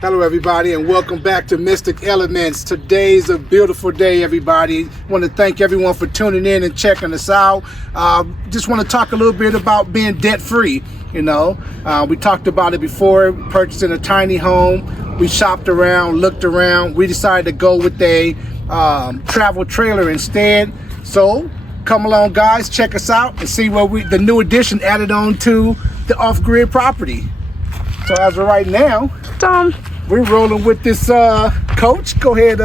Hello everybody and welcome back to Mystic Elements. Today's a beautiful day, everybody. I want to thank everyone for tuning in and checking us out. Just want to talk a little bit about being debt free. We talked about it before, purchasing a tiny home. We shopped around, looked around. We decided to go with a travel trailer instead. So come along guys, check us out and see what the new addition added on to the off-grid property. So as of right now, we're rolling with this coach. Go ahead,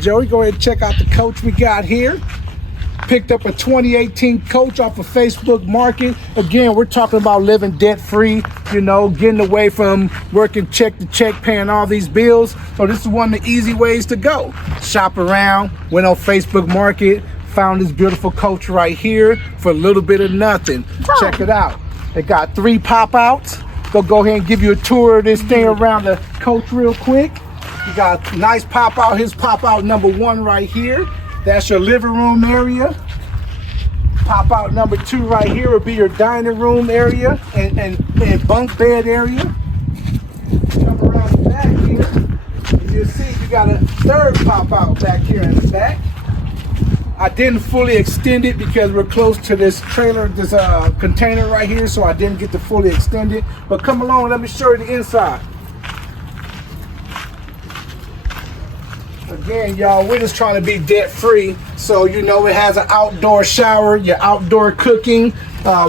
Joey, go ahead and check out the coach we got here. Picked up a 2018 coach off of Facebook Market. Again, we're talking about living debt-free, getting away from working check to check, paying all these bills. So this is one of the easy ways to go. Shop around, went on Facebook Market, found this beautiful coach right here for a little bit of nothing. Check it out. It got 3 pop-outs. Go ahead and give you a tour of this thing around the coach real quick. You got a nice pop out. Here's pop out number 1 right here. That's your living room area. Pop out number 2 right here will be your dining room area and bunk bed area. Come around the back here, and you'll see you got a 3rd pop out back here in the back. I didn't fully extend it because we're close to this trailer, this container right here, so I didn't get to fully extend it. But come along, let me show you the inside. Again, y'all, we're just trying to be debt free. So, it has an outdoor shower, your outdoor cooking.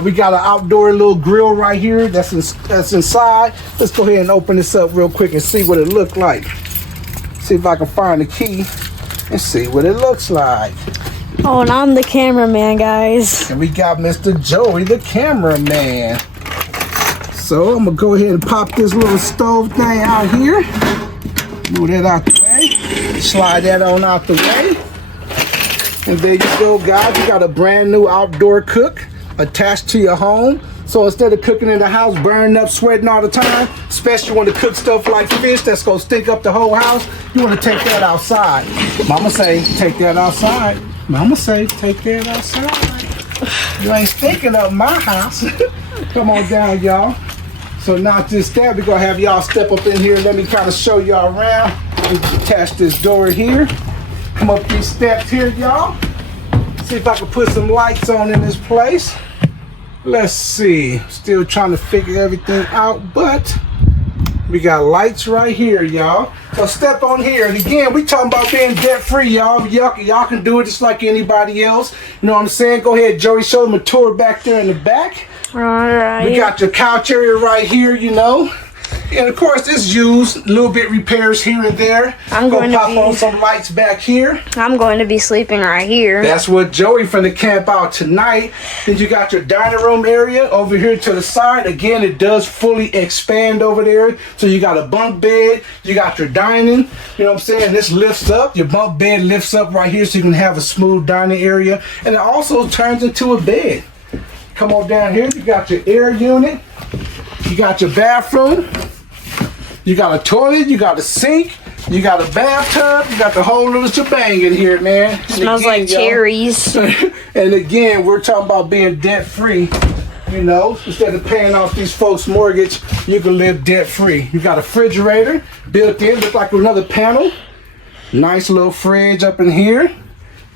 We got an outdoor little grill right here that's inside. Let's go ahead and open this up real quick and see what it looks like. See if I can find the key and see what it looks like. Oh, and I'm the cameraman, guys. And we got Mr. Joey, the cameraman. So I'm gonna go ahead and pop this little stove thing out here. Move that out the way. Slide that on out the way. And there you go, guys. You got a brand new outdoor cook attached to your home. So instead of cooking in the house, burning up, sweating all the time, especially when you cook stuff like fish that's gonna stink up the whole house, you wanna take that outside. Mama say, take that outside. Mama say, take that outside. You ain't stinking up my house. Come on down, y'all. So not just that, we're gonna have y'all step up in here. Let me kind of show y'all around. We attach this door here. Come up these steps here, y'all. See if I can put some lights on in this place. Let's see. Still trying to figure everything out, but we got lights right here, y'all. So step on here. And again, we talking about being debt free, y'all. Y'all can do it just like anybody else. You know what I'm saying? Go ahead, Joey, show them a tour back there in the back. All right. We got your couch area right here, And of course, it's used, a little bit repairs here and there. I'm going to pop on some lights back here. I'm going to be sleeping right here. That's what Joey finna camp out tonight. Then you got your dining room area over here to the side. Again, it does fully expand over there. So you got a bunk bed, you got your dining, you know what I'm saying? This lifts up, your bunk bed lifts up right here so you can have a smooth dining area. And it also turns into a bed. Come on down here, you got your air unit, you got your bathroom. You got a toilet, you got a sink, you got a bathtub, you got the whole little shebang in here, man. Smells like cherries. And again, we're talking about being debt free. Instead of paying off these folks' mortgage, you can live debt free. You got a refrigerator built in, look like another panel. Nice little fridge up in here.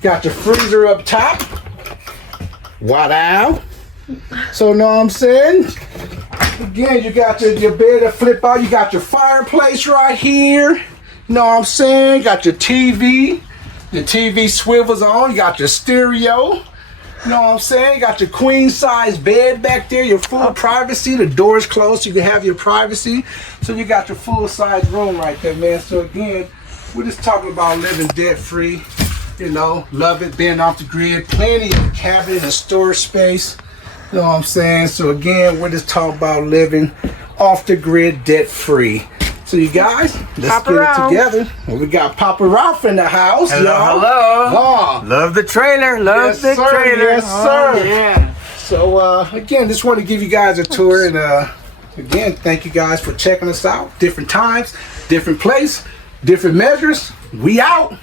Got your freezer up top. Wow. So know what I'm saying? Again, you got your bed to flip out. You got your fireplace right here. You know what I'm saying? Got your TV. The TV swivels on. You got your stereo. You know what I'm saying? Got your queen size bed back there. Your full privacy. The door's closed so you can have your privacy. So you got your full size room right there, man. So again, we're just talking about living debt free. Love it, being off the grid. Plenty of cabinet and storage space. You know what I'm saying? So again, we're just talking about living off the grid, debt free. So you guys, let's get it together. And we got Papa Ralph in the house. Hello, y'all. hello. Love the trailer. Love the trailer. Yes, sir. Oh, yeah. So again, just want to give you guys a tour, and again, thank you guys for checking us out. Different times, different place, different measures. We out.